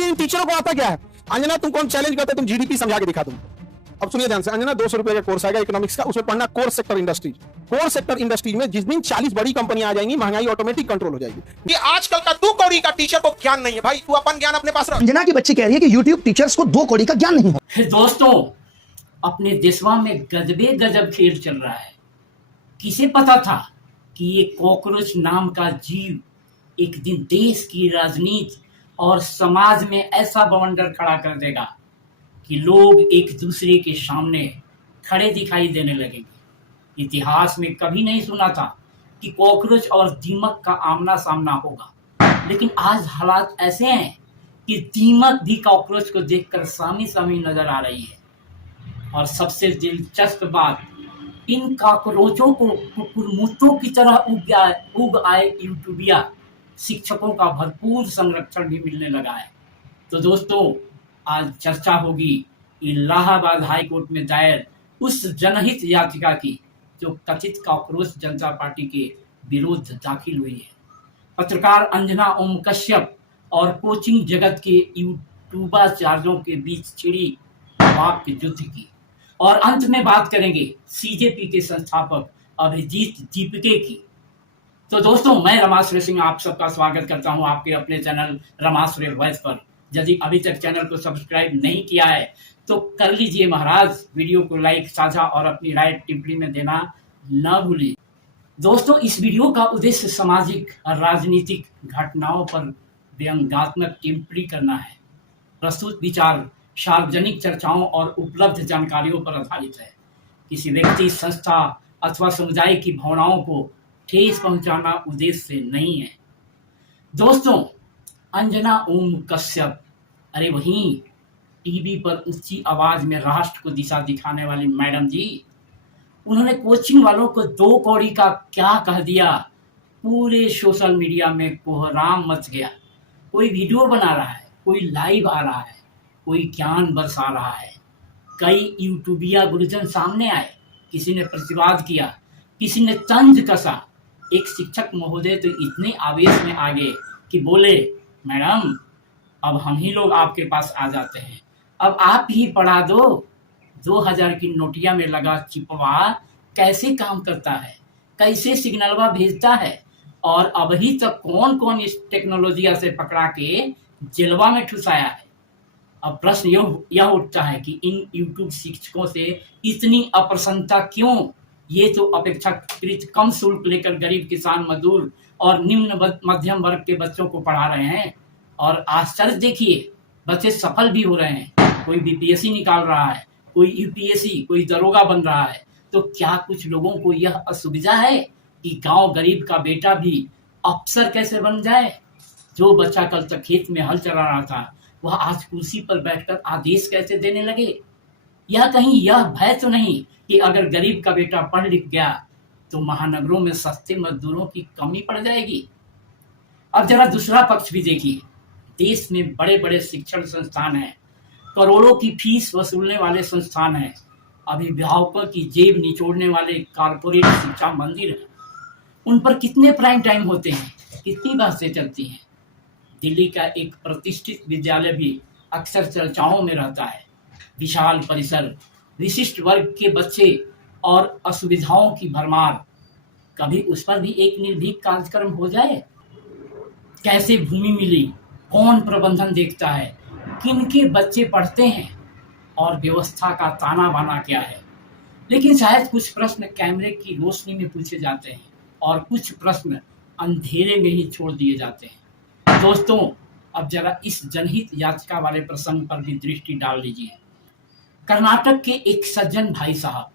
और इन टीचरों को आता क्या है? अंजना तुमको हम चैलेंज करते, तुम जीडीपी समझा के दिखा दूं। अब सुनिए ध्यान से, अंजना 200 रुपए का कोर्स आएगा इकोनॉमिक्स का, उसमें पढ़ना core sector industries. Core sector industries में जिस दिन 40 बड़ी कंपनियां आ जाएंगी, महंगाई ऑटोमेटिक कंट्रोल हो जाएगी। ये आजकल का 2 कौड़ी का टीचर को ज्ञान नहीं है भाई, तू अपन ज्ञान अपने पास रख। अंजना की बच्ची कह रही है कि यूट्यूब टीचर्स को 2 कौड़ी का ज्ञान नहीं है। दोस्तों, अपने देशवा में गजबे गजब खेल चल रहा है। किसे पता था कि ये कॉकरोच नाम का जीव एक दिन देश की राजनीति और समाज में ऐसा बवंडर खड़ा कर देगा कि लोग एक दूसरे के सामने खड़े दिखाई देने लगेंगे। इतिहास में कभी नहीं सुना था कि कॉकरोच और दीमक का आमना सामना होगा, लेकिन आज हालात ऐसे हैं कि दीमक भी कॉकरोच को देखकर सामी सामी नजर आ रही है। और सबसे दिलचस्प बात, इन कॉकरोचों को कुकुरमुत्तों की तरह उग आए यूट्यूबिया शिक्षकों का भरपूर संरक्षण भी मिलने लगा है। तो दोस्तों, आज चर्चा होगी इलाहाबाद हाई कोर्ट में दायर उस जनहित याचिका की जो कथित कॉकरोच जनता पार्टी के विरुद्ध दाखिल हुई है। पत्रकार अंजना ओम कश्यप और कोचिंग जगत के यूट्यूबाचार्यों के बीच छिड़ी वाक्य युद्ध की, और अंत में बात करेंगे सीजेपी के संस्थापक अभिजीत दीपके की। तो दोस्तों, मैं रमाश्रय सिंह आप सबका स्वागत करता हूं आपके अपने चैनल रमाश्रय वॉइस पर। यदि अभी तक चैनल को सब्सक्राइब नहीं किया है तो कर लीजिए महाराज। वीडियो को लाइक, साझा और अपनी राय टिप्पणी में देना न भूलिए। दोस्तों, इस वीडियो का उद्देश्य सामाजिक और राजनीतिक घटनाओं पर व्यंग्यात्मक टिप्पणी करना है। प्रस्तुत विचार सार्वजनिक चर्चाओं और उपलब्ध जानकारियों पर आधारित है। किसी व्यक्ति, संस्था अथवा समुदाय की भावनाओं को ठेस पहुंचाना उद्देश्य से नहीं है। दोस्तों, अंजना ओम कश्यप, अरे वहीं टीवी पर ऊंची आवाज में राष्ट्र को दिशा दिखाने वाली मैडम जी, उन्होंने कोचिंग वालों को 2 कौड़ी का क्या कह दिया। पूरे सोशल मीडिया में कोहराम मच गया। कोई वीडियो बना रहा है, कोई लाइव आ रहा है, कोई ज्ञान बरसा रहा है। कई यूट्यूबिया गुरुजन सामने आए, किसी ने प्रतिवाद किया, किसी ने तंज कसा। एक शिक्षक महोदय तो इतने आवेश में आ गए कि बोले, मैडम अब हम ही लोग आपके पास आ जाते हैं, अब आप ही पढ़ा दो। 2000 की नोटिया में लगा चिपवा कैसे काम करता है, कैसे सिग्नलवा भेजता है, और अभी तक कौन कौन इस टेक्नोलॉजिया से पकड़ा के जेलवा में ठुसाया है। अब प्रश्न यह उठता है कि इन यूट्यूब शिक्षकों से इतनी अप्रसन्नता क्यों? ये तो अपेक्षाकृत कम शुल्क लेकर गरीब, किसान, मजदूर और निम्न मध्यम वर्ग के बच्चों को पढ़ा रहे हैं। और आश्चर्य देखिए, बच्चे सफल भी हो रहे हैं। कोई बीपीएससी निकाल रहा है, कोई यूपीएससी, कोई दरोगा बन रहा है। तो क्या कुछ लोगों को यह असुविधा है कि गांव गरीब का बेटा भी अफसर कैसे बन जाए? जो बच्चा कल तक खेत में हल चला रहा था, वह आज कुर्सी पर बैठकर आदेश कैसे देने लगे? यह कहीं यह भय तो नहीं कि अगर गरीब का बेटा पढ़ लिख गया तो महानगरों में सस्ते मजदूरों की कमी पड़ जाएगी? अब जरा दूसरा पक्ष भी देखिए। देश में बड़े बड़े शिक्षण संस्थान हैं, करोड़ों की फीस वसूलने वाले संस्थान हैं, अभिभावकों की जेब निचोड़ने वाले कारपोरेट शिक्षा मंदिर हैं। उन पर कितने प्राइम टाइम होते हैं, कितनी बहसें चलती हैं। दिल्ली का एक प्रतिष्ठित विद्यालय भी अक्सर चर्चाओं में रहता है। विशाल परिसर, विशिष्ट वर्ग के बच्चे और असुविधाओं की भरमार। कभी उस पर भी एक निर्भीक कार्यक्रम हो जाए? कैसे भूमि मिली, कौन प्रबंधन देखता है, किनके बच्चे पढ़ते हैं, और व्यवस्था का ताना बाना क्या है? लेकिन शायद कुछ प्रश्न कैमरे की रोशनी में पूछे जाते हैं और कुछ प्रश्न अंधेरे में ही छोड़ दिए जाते हैं। दोस्तों, अब जरा इस जनहित याचिका वाले प्रसंग पर भी दृष्टि डाल लीजिए। कर्नाटक के एक सज्जन भाई साहब,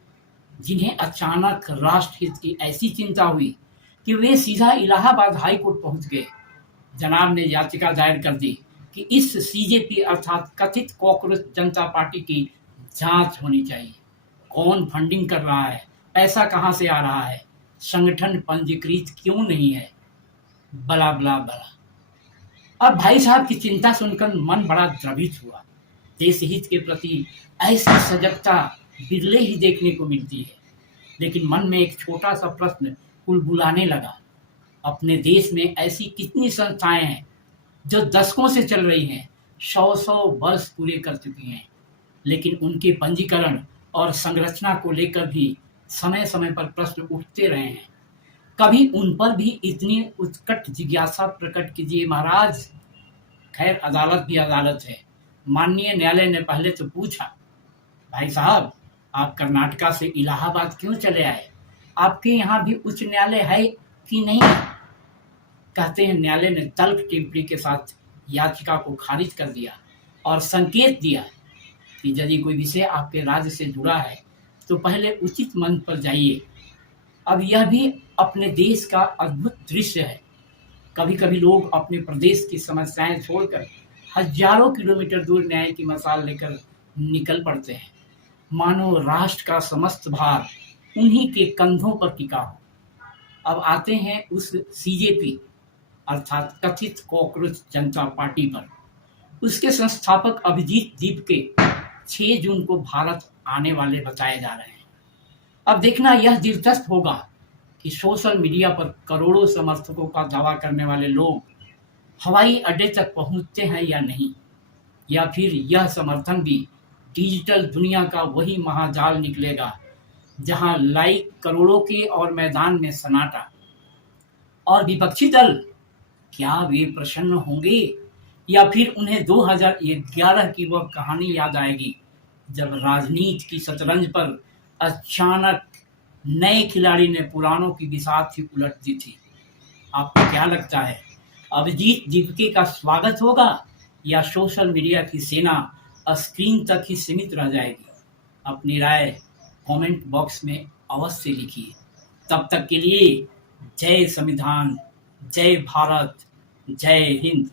जिन्हें अचानक राष्ट्र हित की ऐसी चिंता हुई कि वे सीधा इलाहाबाद हाई कोर्ट पहुंच गए। जनाब ने याचिका दायर कर दी कि इस सीजेपी अर्थात कथित कॉकरोच जनता पार्टी की जांच होनी चाहिए। कौन फंडिंग कर रहा है, पैसा कहां से आ रहा है, संगठन पंजीकृत क्यों नहीं है, बला बला बला। अब भाई साहब की चिंता सुनकर मन बड़ा द्रवित हुआ। देश हित के प्रति ऐसी सजगता बिरले ही देखने को मिलती है। लेकिन मन में एक छोटा सा प्रश्न बुलबुलाने लगा। अपने देश में ऐसी कितनी संस्थाएं हैं जो दशकों से चल रही हैं, 100 वर्ष पूरे कर चुकी हैं, लेकिन उनके पंजीकरण और संरचना को लेकर भी समय समय पर प्रश्न उठते रहे हैं। कभी उन पर भी इतनी उत्कट जिज्ञासा प्रकट कीजिए महाराज। खैर, अदालत भी अदालत है। माननीय न्यायालय ने पहले तो पूछा, भाई साहब आप कर्नाटका से इलाहाबाद क्यों चले आए, आपके यहाँ भी उच्च न्यायालय है कि नहीं। कहते हैं न्यायालय ने तल्ख टिप्पणी के साथ याचिका को खारिज कर दिया और संकेत दिया कि यदि कोई विषय आपके राज्य से जुड़ा है तो पहले उचित मंच पर जाइए। अब यह भी अपने देश का अद्भुत दृश्य है। कभी कभी लोग अपने प्रदेश की समस्याएं छोड़कर हजारों किलोमीटर दूर न्याय की मसाल लेकर निकल पड़ते हैं, मानो राष्ट्र का समस्त भार उन्हीं के कंधों पर टिका हो। अब आते हैं उस सीजेपी अर्थात कथित कॉकरोच जनता पार्टी पर। उसके संस्थापक अभिजीत दीपके 6 जून को भारत आने वाले बताए जा रहे हैं। अब देखना यह दिलचस्प होगा कि सोशल मीडिया पर करोड़ों समर्थकों का दावा करने वाले लोग हवाई अड्डे तक पहुंचते हैं या नहीं, या फिर यह समर्थन भी डिजिटल दुनिया का वही महाजाल निकलेगा जहां लाइक करोड़ों के और मैदान में सन्नाटा। और विपक्षी दल, क्या वे प्रसन्न होंगे या फिर उन्हें 2011 की वह कहानी याद आएगी जब राजनीति की शतरंज पर अचानक नए खिलाड़ी ने पुरानों की बिसात ही उलट दी थी। आपको क्या लगता है, अभिजीत दीपके का स्वागत होगा या सोशल मीडिया की सेना स्क्रीन तक ही सीमित रह जाएगी? अपनी राय कमेंट बॉक्स में अवश्य लिखिए। तब तक के लिए जय संविधान, जय भारत, जय हिंद।